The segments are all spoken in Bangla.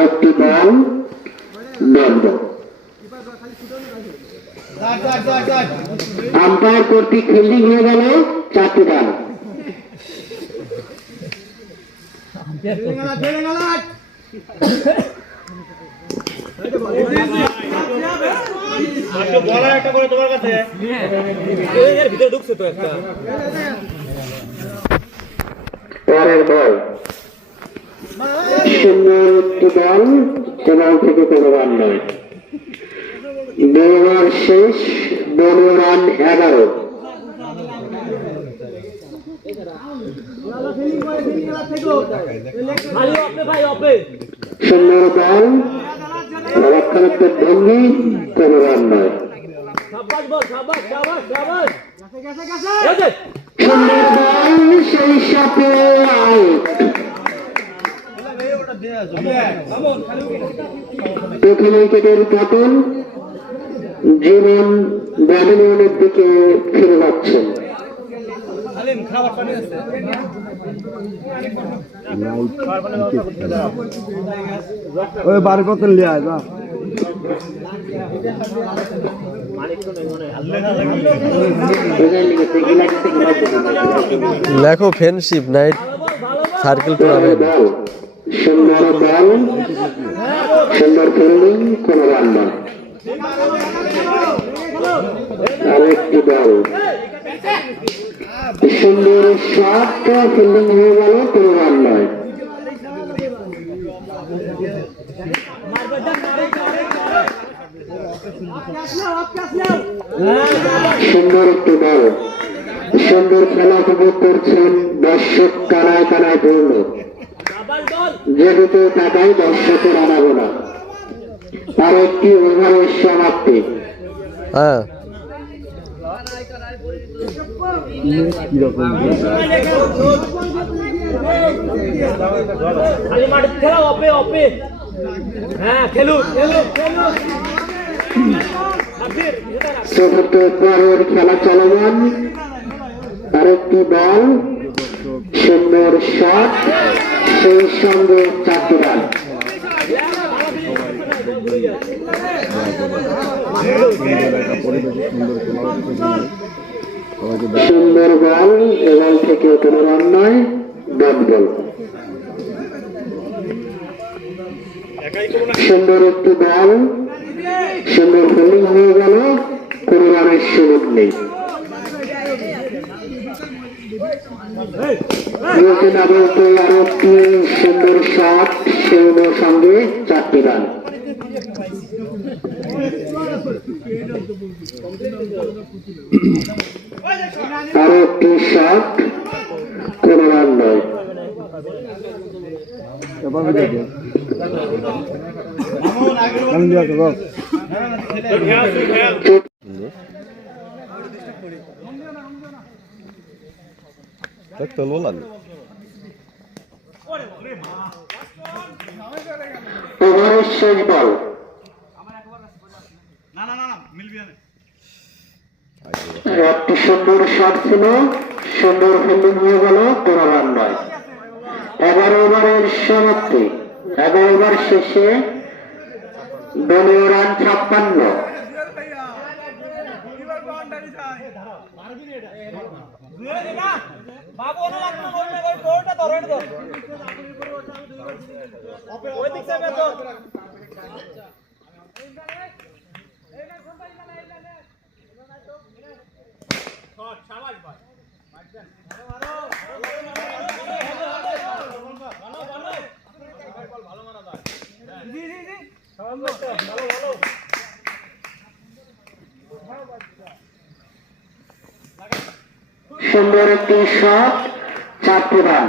একটি বল বন্ধ আম্পায়ার কর্তৃক ফিল্ডিং হয়ে গেল চারটি রান ভিতরে ঢুকছে তো একটা। পরের বল। সুন্দর একটি বল কোনাল থেকে কোনো রান নয়। দুবার শেষ বড় রান এগারো। সুন্দর বল রক্ষণাত্মক ভঙ্গি কোনো রান নয়। সাবাস বল সাবাস সাবাস সাবাস প্রথম উইকেটের পতন জীবন ব্যাবিলনের দিকে ফিরে যাচ্ছেন ওই বারো কত যা লেখো ফ্রেন্ডশিপ নাইট সার্কেল টুর্নামেন্ট সুন্দর কোনো আরেকটি ফিল্ডিং হয়ে গেল কোনো রান নয় সুন্দর একটি বল সুন্দর খেলা উপভোগ করছেন দর্শক কানায় কানায় পূর্ণ। যেহেতু টাকায় দর্শকের আনাবো না তার একটি ওভারের সমাপ্তি। হ্যাঁ। খালি মাঠে খেলা অপে অপে। হ্যাঁ খেলুন খেলুন খেলুন। চতুর্থ ওভারের খেলা চলমান আর একটি বল সুন্দর শট সেই সঙ্গে চারটি রান সুন্দর বল এবার থেকে কোনো রান নয় ডট সুন্দর একটি বল সুন্দর ফিল্ডিং হয়ে গেল কোনো রানের সুযোগ নেই। সুন্দর শট সেগুলোর সঙ্গে চারটি রান। আরও একটি শট কোনো রান নয়। এবার বুঝে আমি ওভারের শেষ বল একটি সুন্দর শট ছিল সুন্দর ফিল্ডিং হয়ে গেল কোনো রান নয় এগারো ওভারের সমাপ্তি এগারো ওভার শেষে দলীয় রান ছাপ্পান্ন। ওনা লাগবে না, ওই না, ওই দৌড়টা ধরো, এটা ধরো। ওই দিক থেকে ধর। শট, শাবাশ ভাই। সুন্দর একটি শট চারটি রান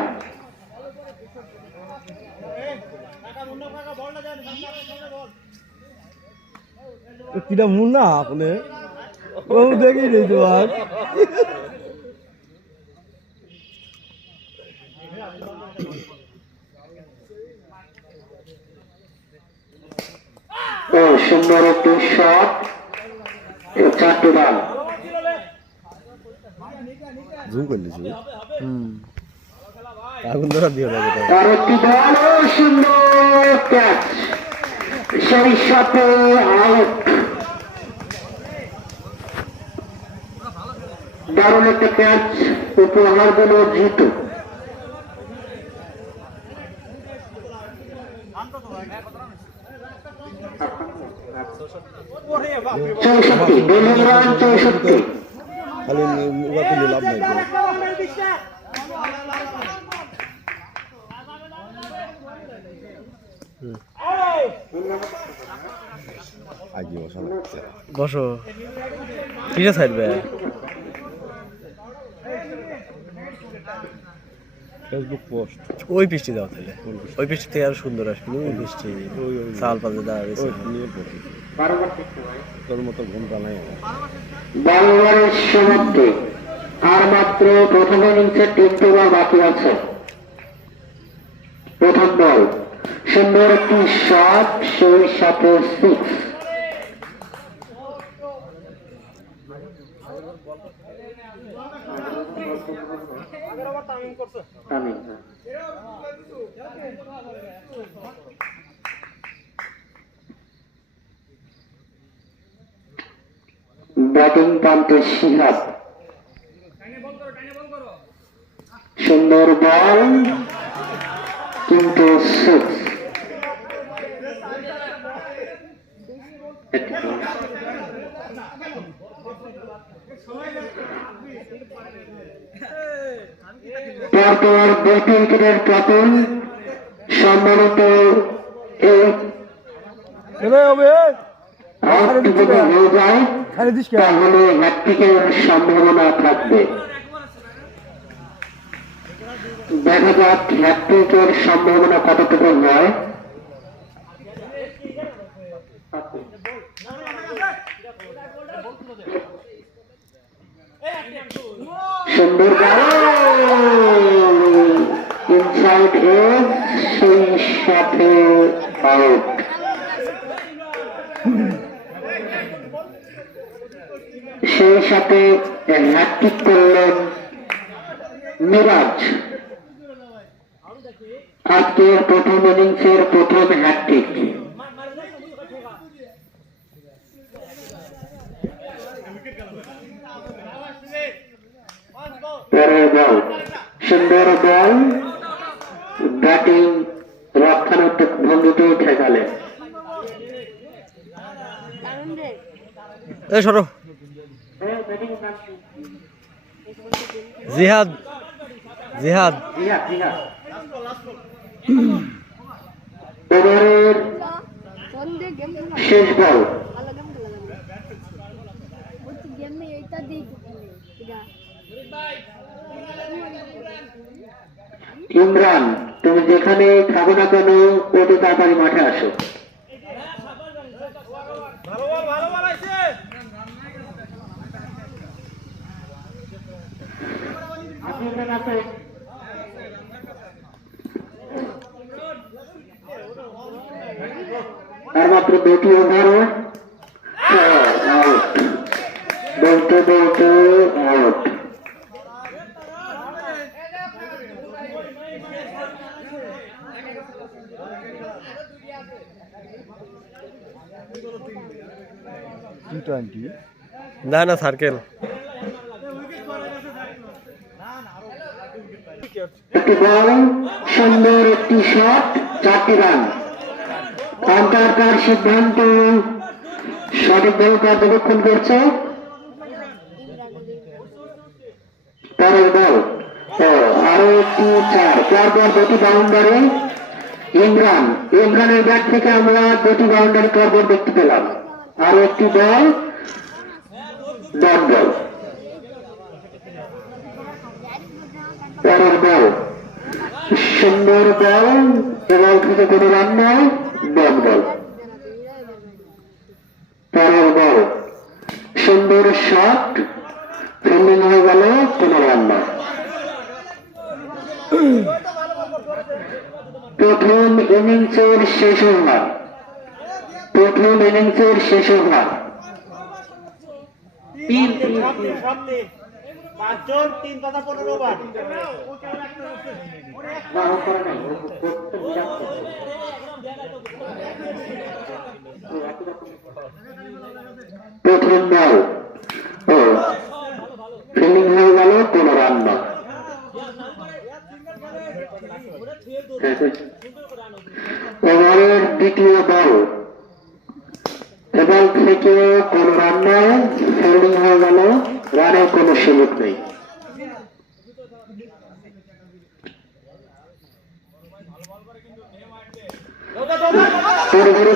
কিটা মূল না আপনি দেখি নেই তো ও সুন্দর একটি শট চারটি রান জুম করে দিছি আগুন ধরা দিও না যেটা একটি বল সুন্দর ক্যাচ সেই আউট দারুণ একটা ক্যাচ উপহার দিল জিতু। চৌষট্টি বেলুন রান চৌষট্টি। খালি উগা করলে লাভ নাই বসা কিসে ছাড়বে ফেসবুক পোস্ট ওই বৃষ্টি দাও তাহলে। ওই বৃষ্টি থেকে আরও সুন্দর আসবে। ওই বৃষ্টি চাল পাতে দাঁড়াবে তোর মতো ঘুমটা নাই আমার। বাংলার সমাপ্তি। আর মাত্র প্রথম ইনিংসের তিনটি বল বাকি আছে। প্রথম বল সুন্দর একটি শট সেই সাথে সিক্স ব্যাটিং প্রান্তে শিহাব সুন্দর বল কিন্তু পরপর দুটি উইকেটের পতন সম্ভবত এই হয়ে যায় তাহলে হ্যাট্রিকের সম্ভাবনা থাকবে। দেখা যাক হ্যাট্রিকের সম্ভাবনা কতটুকু হয়। সুন্দর ইনসাইড এজ সেই সাথে আউট সেই সাথে হ্যাট্রিক করলেন মিরাজ। আজকের প্রথম ইনিংসের প্রথম হ্যাট্রিক সুন্দর বল। ব্যাটিং রক্ষণাত্মক ভঙ্গিতে এ সরো। জিহাদ জিহাদ। ইমরান তুমি যেখানে থাকো না কেন কত তাড়াতাড়ি মাঠে আসো। আর মাত্র দুটি আউট বলতে বলতে আউট টি টোয়েন্টি না না সার্কেল একটি বল সুন্দর একটি শট চারটি রান। আম্পায়ার তার সিদ্ধান্ত সঠিকভাবে পর্যবেক্ষণ করছে। পরের বল। আরও একটি চার। পরপর দুটি বাউন্ডারি ইমরান, ইমরানের ব্যাট থেকে আমরা দুটি বাউন্ডারি পর্ব দেখতে পেলাম। আর একটি বল। Dot ball. পরের বল। সুন্দর বল এবং থেকে কোনো রান নয় ডট বল। পরের বল। সুন্দর শট ফিল্ডিং হয়ে গেল কোনো রান নয়। প্রথম ইনিংসের শেষ ওভার। প্রথম ইনিংসের শেষ ওভার। তিন তিন পাঁচজন, তিন। প্রথম বল। ও, ফিল্ডিং হয়ে গেল, কোন রান নয় ওভারের দ্বিতীয় বল। এবং থেকে কোন রান নয় ফিল্ডিং হয়ে গেল। রানের কোনো সুযোগ নেই।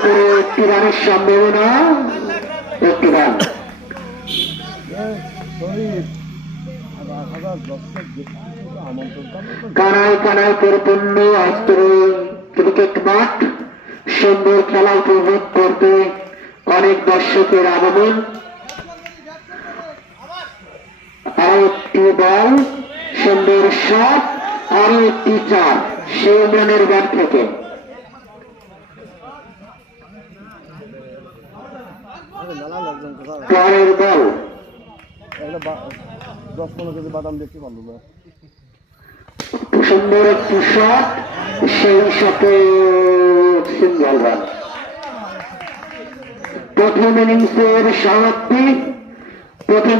করে একটি রানের সম্ভাবনা একটি রান। সুন্দর খেলা উপভোগ করতে অনেক দর্শকের আগমন। আরও একটি বল সুন্দর শট আরও একটি চার সেই মনের ব্যাট থেকে? পরের বল প্রথম ইনিংসের সমাপ্তি, প্রথম